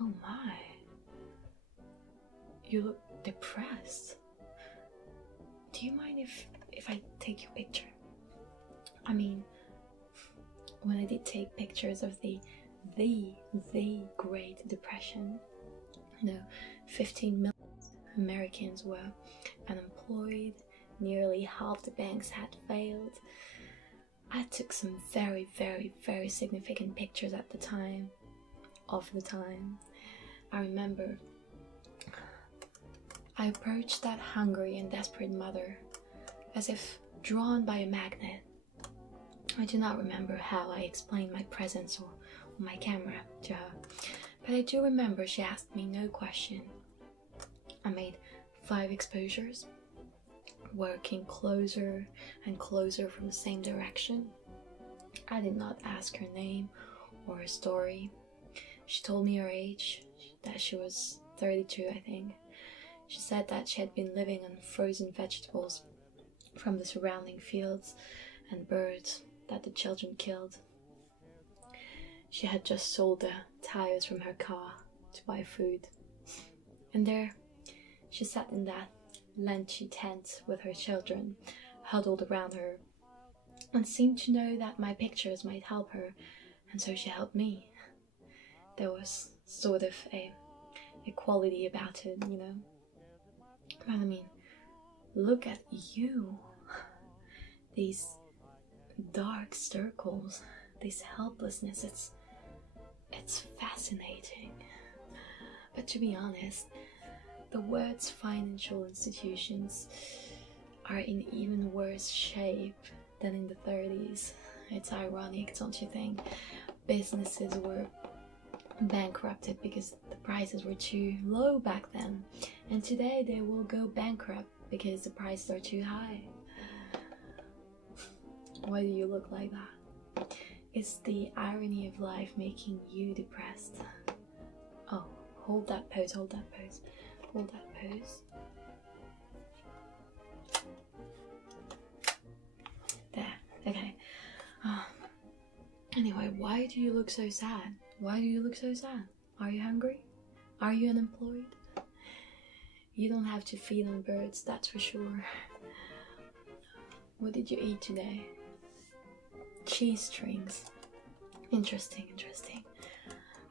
Oh my. You look depressed. Do you mind if I take your picture? I mean, when I did take pictures of the Great Depression, 15 million Americans were unemployed, nearly half the banks had failed. I took some very, very, very significant pictures at the time, I remember I approached that hungry and desperate mother as if drawn by a magnet. I do not remember how I explained my presence or my camera to her, but I do remember she asked me no question. I made 5 exposures, working closer and closer from the same direction. I did not ask her name or her story. She told me her age, that she was 32, I think. She said that she had been living on frozen vegetables from the surrounding fields and birds that the children killed. She had just sold the tires from her car to buy food. And there, she sat in that lenchy tent with her children huddled around her and seemed to know that my pictures might help her, and so she helped me. There was sort of a equality about it, But I mean, look at you. These dark circles, this helplessness, it's fascinating. But to be honest, the world's financial institutions are in even worse shape than in the 30s. It's ironic, don't you think? Businesses were bankrupted because the prices were too low back then, and today they will go bankrupt because the prices are too high. Why do you look like that? Is the irony of life making you depressed? Oh, hold that pose, hold that pose, hold that pose. There, okay. Anyway, why do you look so sad? Why do you look so sad? Are you hungry? Are you unemployed? You don't have to feed on birds, that's for sure. What did you eat today? Cheese strings. Interesting, interesting.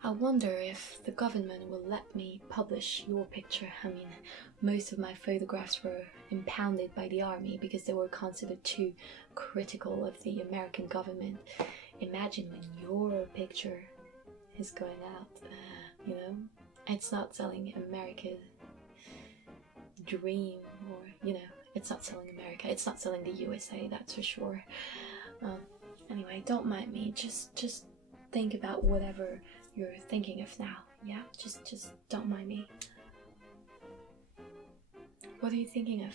I wonder if the government will let me publish your picture. I mean, most of my photographs were impounded by the army because they were considered too critical of the American government. Imagine when your picture is going out, It's not selling America's dream, or, it's not selling America. It's not selling the USA, that's for sure. Anyway, don't mind me. Just think about whatever you're thinking of now. Yeah, just don't mind me. What are you thinking of?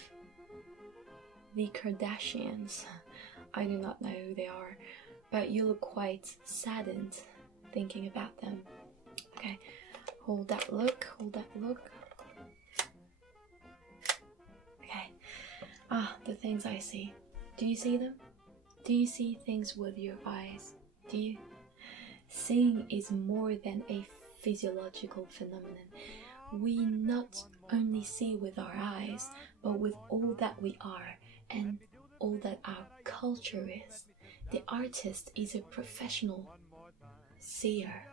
The Kardashians. I do not know who they are, but you look quite saddened thinking about them. Okay, hold that look, hold that look. Okay, the things I see. Do you see them? Do you see things with your eyes? Do you? Seeing is more than a physiological phenomenon. We not only see with our eyes, but with all that we are and all that our culture is. The artist is a professional seer.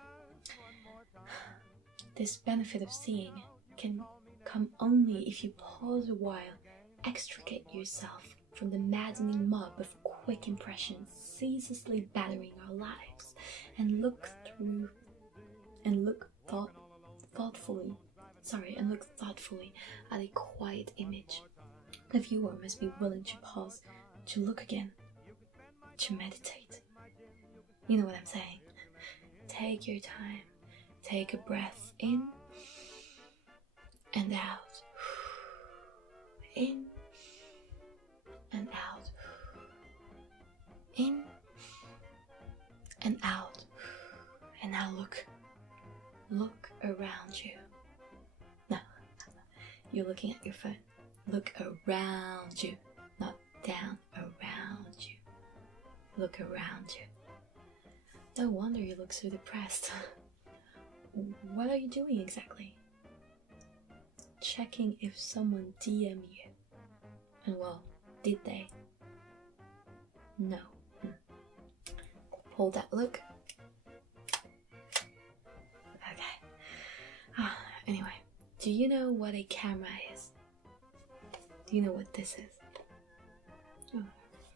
This benefit of seeing can come only if you pause a while, extricate yourself from the maddening mob of quick impressions ceaselessly battering our lives, and look thoughtfully at a quiet image. The viewer must be willing to pause, to look again, to meditate. You know what I'm saying? Take your time. Take a breath in and out. In and out. In and out. And now look around you. No, you're looking at your phone. Look around you, not down, around you. Look around you. No wonder you look so depressed. what are you doing exactly? Checking if someone DM you. And well, did they? No. Hold that look. Okay. Anyway, do you know what a camera is? Do you know what this is? Oh,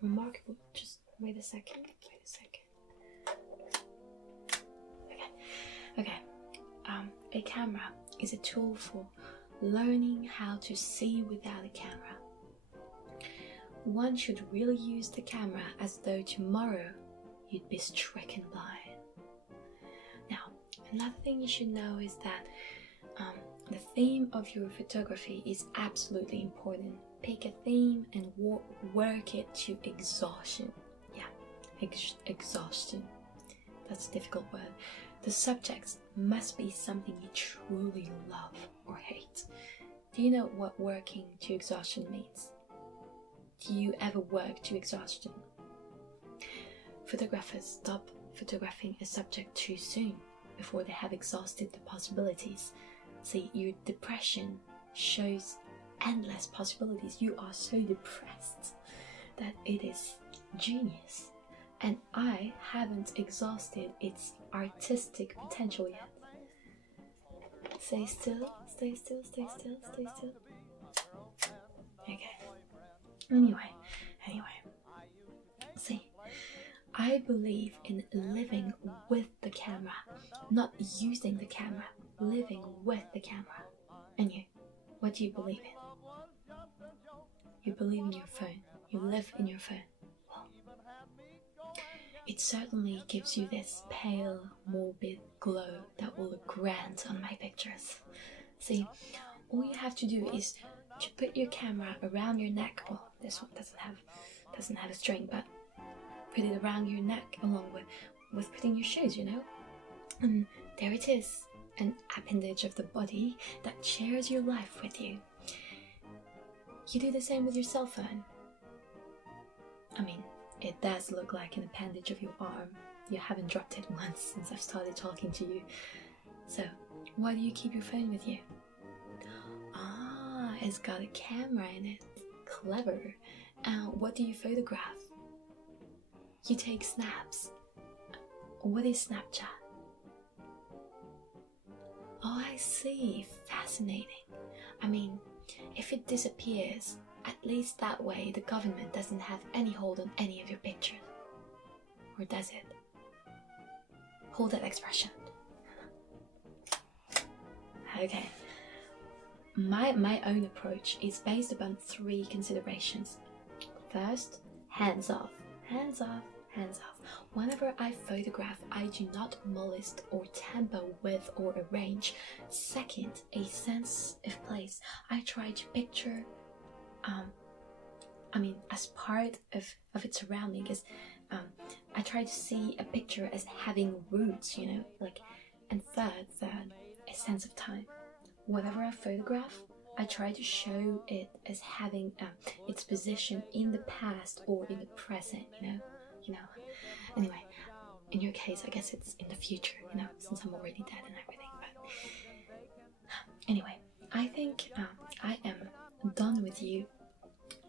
remarkable. Just wait a second. Okay. A camera is a tool for learning how to see without a camera. One should really use the camera as though tomorrow you'd be stricken blind. Now, another thing you should know is that the theme of your photography is absolutely important. Pick a theme and work it to exhaustion. Yeah, exhaustion. That's a difficult word. The subjects must be something you truly love or hate. Do you know what working to exhaustion means? Do you ever work to exhaustion? Photographers stop photographing a subject too soon before they have exhausted the possibilities. See, your depression shows endless possibilities. You are so depressed that it is genius. And I haven't exhausted its artistic potential yet. Stay still, stay still, stay still, stay still. Okay. Anyway. See, I believe in living with the camera, not using the camera, living with the camera. And you, what do you believe in? You believe in your phone. You live in your phone. Well, it certainly gives you this pale, morbid glow that will look grand on my pictures. See, all you have to do is to put your camera around your neck. Well, this one doesn't have a string, but put it around your neck along with putting your shoes, you know? And there it is, an appendage of the body that shares your life with you. You do the same with your cell phone. I mean, it does look like an appendage of your arm. You haven't dropped it once since I've started talking to you. So, why do you keep your phone with you? Ah, it's got a camera in it. Clever. What do you photograph? You take snaps. What is Snapchat? Oh, I see. Fascinating. I mean, if it disappears, at least that way the government doesn't have any hold on any of your pictures. Or does it? Hold that expression. Okay. My own approach is based upon 3 considerations. First, hands off. Hands off, hands off. Whenever I photograph, I do not molest or tamper with or arrange. Second, a sense of place. I try to picture, as part of its surrounding, is I try to see a picture as having roots, you know, like. And third, a sense of time. Whatever I photograph, I try to show it as having its position in the past or in the present, you know. Anyway, in your case, I guess it's in the future, you know, since I'm already dead and everything. But anyway, I think I am done with you.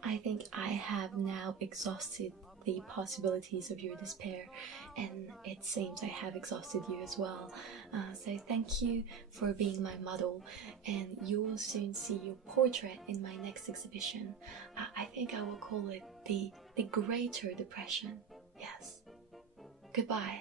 I think I have now exhausted the possibilities of your despair, and it seems I have exhausted you as well. So thank you for being my model, and you will soon see your portrait in my next exhibition. I think I will call it the Greater Depression. Yes. Goodbye.